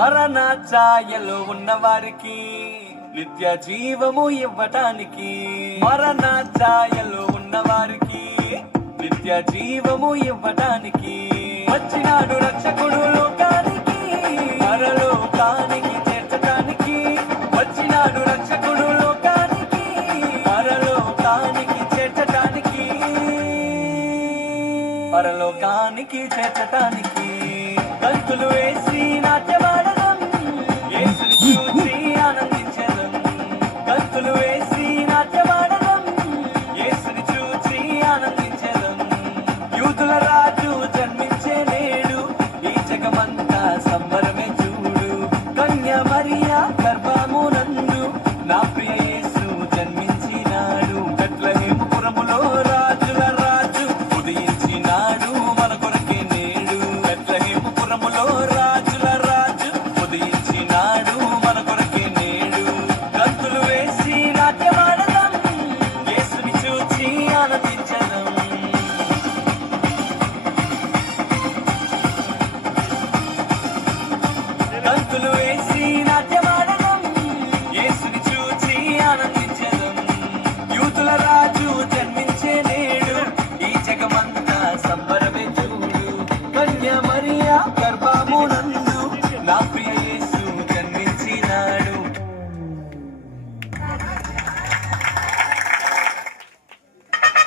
మరణ ఛాయలో ఉన్న వారికి నిత్య జీవము ఇవ్వటానికి, మరణ ఛాయలో ఉన్న వారికి నిత్య జీవము ఇవ్వటానికి వచ్చినాడు రక్షకుడు లోకానికి, పరలోకానికి చేర్చటానికి వచ్చినాడు రక్షకుడు లోకానికి, పరలోకానికి చేర్చటానికి, పరలోకానికి చేర్చటానికి గంతులు వేసి